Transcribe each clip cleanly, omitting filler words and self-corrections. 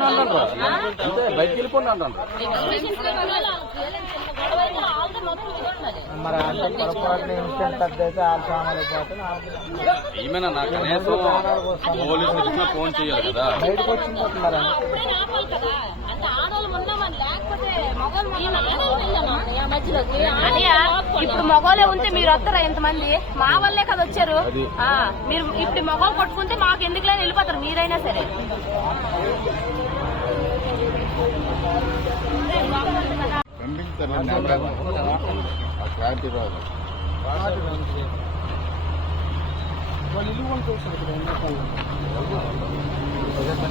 వెళ్ళిపోండి అంటారు, అంతే బయటకు వెళ్ళిపోండి అంటారు. మరి అంటే పొరపాటున ఇన్సిడెంట్ పెద్ద అయితే ఆరు సామాన్లు అయిపోతే ఏమైనా నాకు కనీసం పోలీసులు వచ్చినా ఫోన్ చేయాలి కదా. బయటకు వచ్చింటున్నారా? ఇప్పుడు మగవాళ్ళే ఉంటే మీరు వస్తారా ఎంతమంది? మా వల్లే కదా వచ్చారు. మీరు ఇప్పుడు మగవాళ్ళు కొట్టుకుంటే మాకు ఎందుకులైనా వెళ్ళిపోతారు మీరైనా సరే.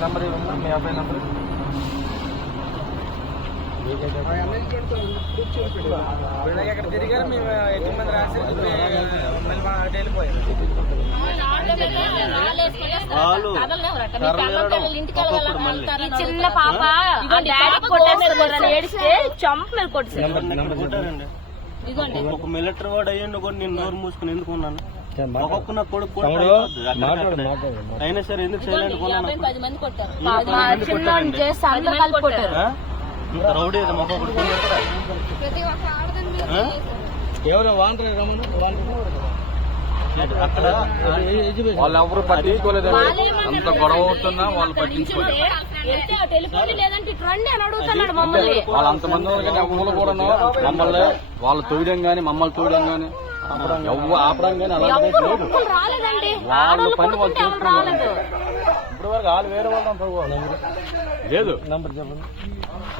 నెంబర్ ఇవ్వండి, మీ అబ్బాయి నెంబర్. ఇక్కడ తిరిగారు మేము 8 మంది రాసి వెళ్ళిపోయాం. ఈ చిన్న పాప ఏడిస్తే చంప మీద కొట్టారండి. ఒక మిలిటరీ వాడు అయ్యండి కూడా నేను నోరు మూసుకుని ఎందుకున్నాను. ఒక్కొక్క నా కొడుకు అయినా సరే ఎందుకు సైలెంట్ కొన్నాను. ఇంత రౌడీ ఒక్కొక్కడు అక్కడ వాళ్ళు ఎవరు పట్టించుకోలేదండి. అంత గొడవ అవుతున్నా వాళ్ళు పట్టించుకోలేదు. వాళ్ళు అంతమంది ఎవరు కూడా మమ్మల్ని వాళ్ళు తోయడం గానీ మమ్మల్ని తోయడం గానీ ఆపడం గానీ అలాంటి వాళ్ళ పని వాళ్ళు చేసుకున్నారు. ఇప్పుడు వరకు వాళ్ళు వేరే వాళ్ళు లేదు, నెంబర్ చెప్పండి.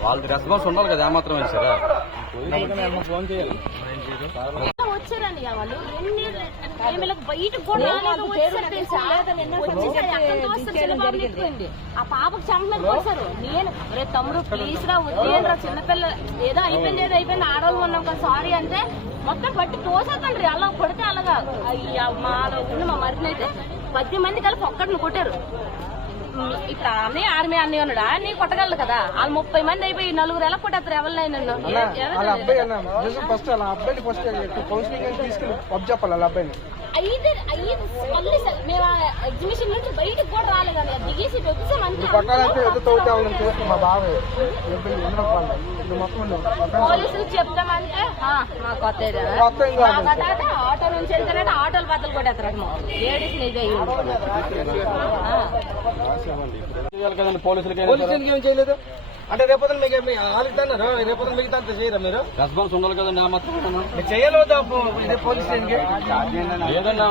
వాళ్ళకి రెస్పాన్స్ ఉండాలి కదా ఏమాత్రం సరే. ఫోన్ చేయాలి. వచ్చారండి వాళ్ళు బయటకు కూడా ఆ పాపకు చంపమని కొట్టారు. నేను రే తమ్ముడు ప్లీజ్ రా వద్దేంద్రా చిన్నపిల్ల ఏదో అయిపోయింది ఆడవాళ్ళు ఉన్నాం కదా సారీ అంటే మొత్తం పట్టి తోసేతండ్రి. అలా కొడితే అలాగా మా మరినైతే 10 మంది కలిపి ఒక్కడిని కొట్టారు. ఇప్పుడు ఆమె ఆర్మీ అన్నీ ఉన్నాడు అన్ని కొట్టగలరు కదా. వాళ్ళు 30 మంది అయిపోయి 4 ఎలా కొట్టేస్తారు ఎవరినైనా. ఫస్ట్ అలా అబ్బాయిని ఫస్ట్ కౌన్సిలింగ్ తీసుకుని పబ్ చెప్పాలి వాళ్ళ అబ్బాయిని. 5 మేము ఎగ్జిబిషన్ నుంచి బయటకు కూడా రాలేదండి. దిగేసి వచ్చాం అంతే. కొట్టాలంటే ఎంత తోటే మా బాబాయ్ పోలీసులు చెప్తామంటే మా కొత్త ఆటో నుంచి వెళ్తానంటే ఆటోలు బద్దలు కొట్టేస్తారు. లేడీస్ ఇదే పోలీసులకి ఏం చేయలేదు అంటే రేపొద్దు మీకు వాళ్ళు ఇద్దన్నారు. రేపొద్దు మిగతా అంత చేయరా మీరు? రెస్పాన్స్ ఉండాలి కదండి. ఆ మాత్రం మీరు చేయలేదా ఇదే పోలీస్ స్టేషన్కి? లేదన్నా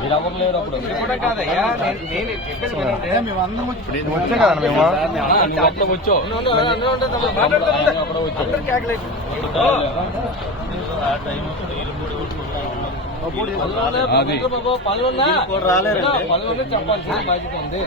మీరు ఎవరు లేరు అప్పుడు కాదయ్యా వచ్చే కదా మేము వచ్చావు పనులున్నా రాలేరు చెప్పాల్సిన బాధ్యత ఉంది.